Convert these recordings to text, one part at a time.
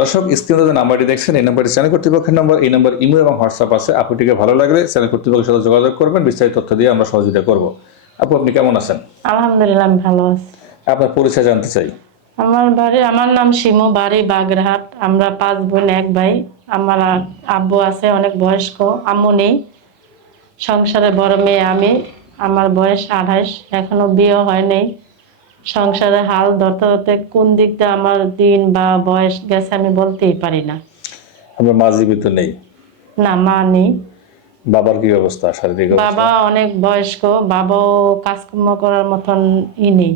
দর্শক স্ক্রিনে যে নাম্বারটি দেখছেন এই নাম্বারটি চ্যানেল কর্তৃপক্ষের নম্বর এই নাম্বার ইমো এবং হোয়াটসঅ্যাপ আছে। আপুটিকে ভালো লাগলে চ্যানেল কর্তৃপক্ষের সাথে যোগাযোগ করবেন বিস্তারিত তথ্য দিয়ে আমরা সহযোগিতা করব। আপু আপনি কেমন আছেন? আলহামদুলিল্লাহ আমি ভালো আছি। আপনার পরিচয় জানতে চাই। আমার বাড়ি আমার নাম শিমু বাড়ি বাগেরহাট। আমরা পাঁচ বোন এক ভাই। আমার আব্বু আছে অনেক বয়স্ক আম্মু নেই। সংসারে বড় মেয়ে আমি। আমার বয়স আঠাইশ এখনও বিয়ে হয় নাই। সংসারে হাল ধরতে ধরতে কোন দিকটা আমার দিন বা বয়স গেছে আমি বলতেই পারি না। আমরা মা জীবিত নেই? না মা নেই। বাবার কি অবস্থা শারীরিক অবস্থা? বাবা অনেক বয়স্ক বাবাও কাজকর্ম করার মতন ই নেই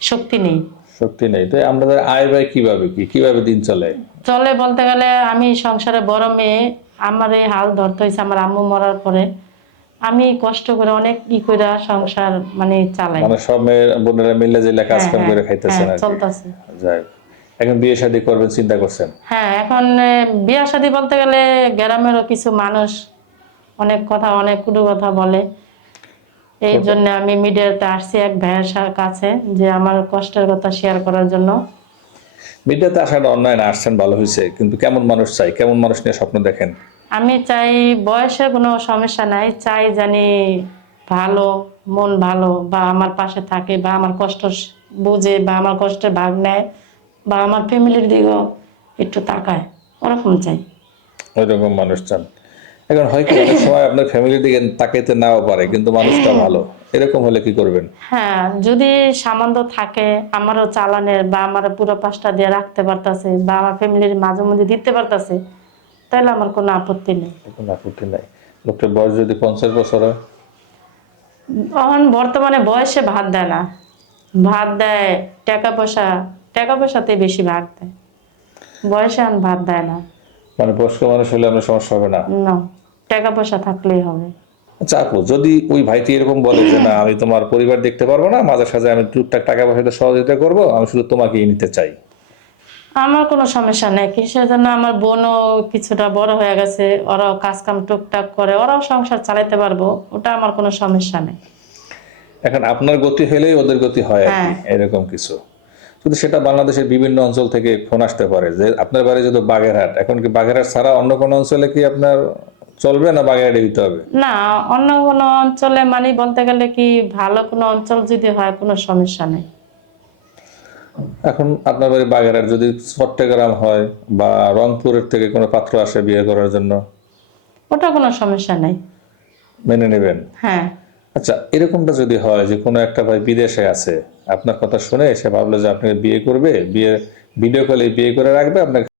শক্তি নেই। শক্তি নেই। তো আমাদের আয় ব্যয় কীভাবে কি? কীভাবে দিন চলে? চলে বলতে গেলে আমি সংসারে বড় মেয়ে আমার এই হাল ধরতে হয়েছে আমার আম্মু মরার পরে। আমি কষ্ট করে অনেক ই করে সংসার মানে চালাই। মানে সব মেয়ের বোনেরা মিলে যে কাজ কাম হ্যাঁ, করে খাইতেছেন হ্যাঁ, আর। চলতেছে। যাই এখন বিয়ে শাদী করবেন চিন্তা করছেন? হ্যাঁ এখন বিয়া শাদী বলতে গেলে গ্রামেরও কিছু মানুষ অনেক কথা অনেক কুটু কথা বলে। এই জন্য আমি মিডিয়াতে আসছি এক ভাইয়ের কাছে যে আমার কষ্টের কথা শেয়ার করার জন্য। মিডিয়াতে আসাটা অন্যায় না আসছেন ভালো হয়েছে কিন্তু কেমন মানুষ চাই? কেমন মানুষ নিয়ে স্বপ্ন দেখেন? আমি চাই বয়সের কোনো সমস্যা নাই চাই জানি ভালো মন ভালো বা আমার পাশে থাকে বা আমার কষ্ট বুঝে বা আমার কষ্টের ভাগ নেয় বা আমার ফ্যামিলির দিকেও একটু তাকায় ওরকম চাই। ওই রকম মানুষ চান। এখন হয় কি অনেক সময় আপনার ফ্যামিলির দিকে তাকাইতে নাও পারে কিন্তু মানুষটা ভালো এরকম হলে কি করবেন? হ্যাঁ যদি সামান্য থাকে আমারও চালানের বা আমার পুরো পাশটা দিয়ে রাখতে পারতাছে বা আমার ফ্যামিলির মাঝে মধ্যে দিতে পারতাছে তাহলে আমার কোনো আপত্তি নেই। কোনো আপত্তি নাই। লোকটার বয়স যদি পঞ্চাশ বছর হয়? এখন বর্তমানে বয়সে ভাত দেয় না। ভাত দেয় টাকা পয়সা টাকা পয়সাতে বেশি ভাগ দেয়। বয়সে এখন ভাত দেয় না। মানে বয়স্ক মানুষ হলে আপনার সমস্যা হবে না? না টাকা পয়সা থাকলেই হবে। আচ্ছা আপু যদি ওই ভাইটি এরকম বলে যে না আমি তোমার পরিবার দেখতে পারব না মাঝে সাঝে আমি টুকটাক টাকা পয়সাতে সহযোগিতা করব আমি শুধু তোমাকেই নিতে চাই। আমার কোনো সমস্যা নেই কিসের জন্য আমার বোনও কিছুটা বড় হয়ে গেছে ওরাও কাজ কাম টুকটাক করে ওরাও সংসার চালাতে পারব ওটা আমার কোনো সমস্যা নেই। এখন আপনার গতি হলেই ওদের গতি হয় হ্যাঁ। এরকম কিছু। কিন্তু সেটা বাংলাদেশের বিভিন্ন অঞ্চল থেকে ফোন আসতে পারে যে আপনার বাড়ি যদি বাগেরহাট এখন কি বাগেরহাট ছাড়া অন্য কোনো অঞ্চলে কি আপনার চলবে না বাগেরহাটে দিতে হবে? না অন্য কোনো অঞ্চলে মানে বলতে গেলে কি ভালো কোনো অঞ্চল যদি হয় কোনো সমস্যা নেই। এখন আপনার বাড়ি বাগেরার যদি চট্টগ্রাম হয় বা রংপুরের থেকে কোনো পাত্র আসে বিয়ে করার জন্য? ওটা কোনো সমস্যা নাই। মেনে নেবেন? হ্যাঁ। আচ্ছা এরকমটা যদি হয় যে কোনো একটা ভাই বিদেশে আছে আপনার কথা শুনে সে ভাবলো যে আপনাকে বিয়ে করবে বিয়ে ভিডিও কলে বিয়ে করে রাখবে আপনাকে